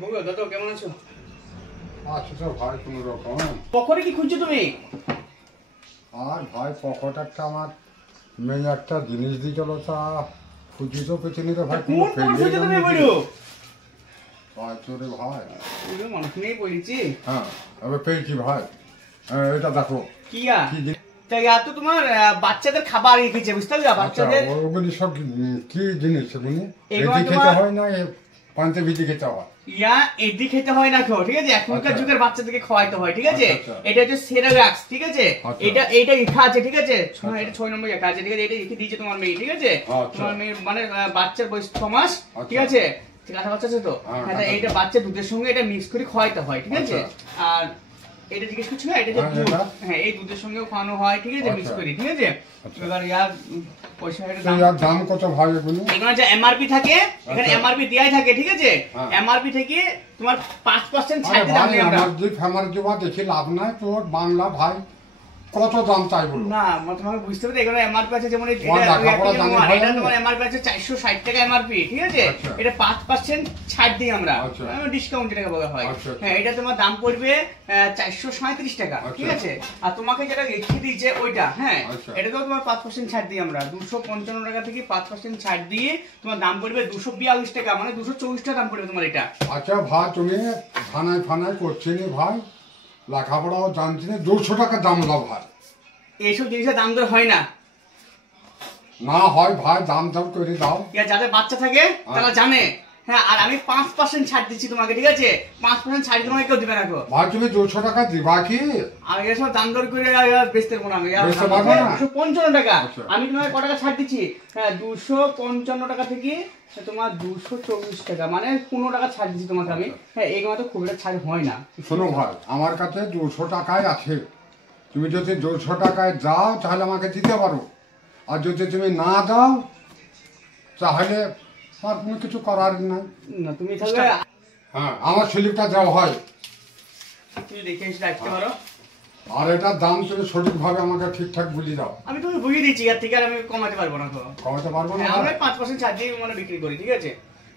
বউরা দাদা কেমন আছো? আচ্ছা তো ভাই কোনো রকম। পকেটে কি খুঁজছো তুমি? আর ভাই পকেট একটা আমার মেয়ে একটা জিনিস দিয়ে চলো তা খুঁজি তো পেছনে রে ভাই কোন পকেট খুঁজছো তুমি বলো? ভাই তোরে ভাই ওরে মানুষ নেই বলেছি। হ্যাঁ এবার পেয়েছি ভাই। এটা দেখো কিয়া কি জিনিস? তাই আর তো তোমার বাচ্চাদের খাবার রেখেছে বুঝতে পারছো? বাচ্চাদের ওগুলি সব কি জিনিস এগুলি? এগুলো এদি খেতে তোমার- হয় না পান্তে ভিজি খেতে হয়? ইয়া এদি খেতে হয় না কেউ, ঠিক আছে? এখনকার আচ্ছা। যুগের বাচ্চাদেরকে খাওয়াইতে হয়, ঠিক আছে? আচ্ছা, আচ্ছা। এটা হচ্ছে সেরাগাক্স, ঠিক আছে? আচ্ছা। এটা লেখা আছে, ঠিক আছে? আচ্ছা। এটা 6 নম্বর লেখা আছে, ঠিক আছে? এটা লিখে দিয়েছে তোমার মেয়ে, ঠিক আছে? আচ্ছা। তোমার মেয়ে মানে বাচ্চার বয়স 6 মাস, আচ্ছা। ঠিক আছে? কাঁচা বাচ্চা আছে তো? হ্যাঁ, হ্যাঁ, কাঁচা এইটা বাচ্চা দুধের সঙ্গে এটা মিক্স করে খাওয়াইতে হয়, ঠিক আছে? আচ্ছা। আর এটা জিজ্ঞেস করছি না, এটা যে হ্যাঁ, দুধ, এটা? হ্যাঁ এই দুধের সঙ্গেও খাওয়ানো হয়, ঠিক আছে? মিক্স আচ্ছা। করে, ঠিক আছে? আচ্ছা। এবার ইয়ার পয়সা এটা তো এর দাম কত ভাই এগুলি? এখানে যে এমআরপি থাকে, এখানে আচ্ছা। এমআরপি দেয়াই থাকে, ঠিক আছে? হ্যাঁ। এমআরপি থেকে তোমার 5% আরে ছাড় দিলাম ভাই আমরা। আমার যে ফেমার জমা দেখি লাভ নাই তোর বাংলা ভাই কত দাম চাই বলো? না তোমাকে বুঝতে হবে, এখানে এমআরপি আছে যেমন তোমার লেখাপড়া জানি ভাই এটা আমি? তোমার এমআরপি আছে 460 টাকা এমআরপি, ঠিক আছে? আচ্ছা। এটা 5% ছাড় দিই আমরা, আচ্ছা। ডিসকাউন্ট যেটাকে বলা হয়। আচ্ছা, আচ্ছা। হ্যাঁ, এটা তোমার দাম পড়বে 437 টাকা, ঠিক আচ্ছা। আছে? আর তোমাকে যেটা লিখে দিয়েছে ওইটা, হ্যাঁ আচ্ছা। এটাতেও তোমার 5% ছাড় দিই আমরা। 255 টাকা থেকে 5% ছাড় দিয়ে তোমার দাম পড়বে 242 টাকা, মানে 224 টাকা দাম পড়বে তোমার এটা। আচ্ছা ভাই তুমি থানায় ফানায় করছি নি ভাই, লেখাপড়াও জানছি না, 200 টাকা দাম লাভ ভাই। এইসব জিনিসের দাম দর হয় না। না হয় ভাই দাম দাম করে দাও। যাদের বাচ্চা থাকে তারা জানে। হ্যাঁ, আর আমি 5% ছাড় দিচ্ছি তোমাকে, ঠিক আছে? 5% ছাড় তোমাকে কেউ দিবে না গো। ভাই তুমি 200 টাকা দিবা কি? আমি এসব দাম দর করে বেচতে পারবো না আমি। বেচতে পারবে না? 255 টাকা। আচ্ছা। আমি তোমাকে কত টাকা ছাড় দিচ্ছি? হ্যাঁ, 255 টাকা থেকে তোমার 224 টাকা, মানে 15 টাকা ছাড় দিচ্ছি তোমাকে আমি। হ্যাঁ, এই তো খুব একটা ছাড় হয় না। শোনো ভাই আমার কাছে 200 টাকায় আছে, তুমি যদি 200 টাকায় যাও তাহলে আমাকে দিতে পারো, আর যদি তুমি না দাও তাহলে আর কোনো কিছু করার নাই। না তুমি তাহলে হ্যাঁ আমার স্লিপটা দেওয়া হয়, তুমি দেখে এসে রাখতে পারো। আর এটার দাম তুমি সঠিকভাবে আমাকে ঠিকঠাক বুঝিয়ে দাও। আমি তুমি বুঝিয়ে দিচ্ছি, আর থেকে আর আমি কমাতে পারবো না তো। কমাতে পারবো না? হ্যাঁ, আমরা 5% ছাড় দিয়ে মানে বিক্রি করি, ঠিক আছে?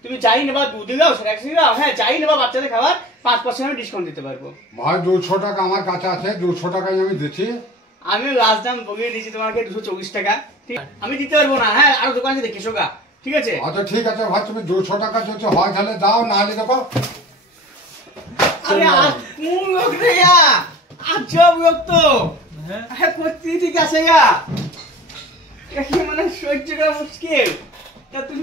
তুমি যাই নেবা, দুধ দাও, স্ন্যাক্স দাও, হ্যাঁ যাই নেবা বাচ্চাদের খাবার, 5% আমি ডিসকাউন্ট দিতে পারবো। ভাই 200 টাকা আমার কাছে আছে, 200 টাকায় আমি দিচ্ছি। আমি লাস্ট দাম বগিয়ে দিয়েছি তোমাকে 224 টাকা, ঠিক আছে? আমি দিতে পারবো না, হ্যাঁ আরো দোকানে দেখে শোকা, ঠিক আছে? আচ্ছা ঠিক আছে ভাই, তুমি 200 টাকা যদি হয় তাহলে দাও, নাহলে দেখো। আরে আর কোন লোক রে ইয়া? আজব লোক তো। হ্যাঁ করতে ঠিক আছে ইয়া। এটা কি মানে সহ্য করা মুশকিল। তা তুমি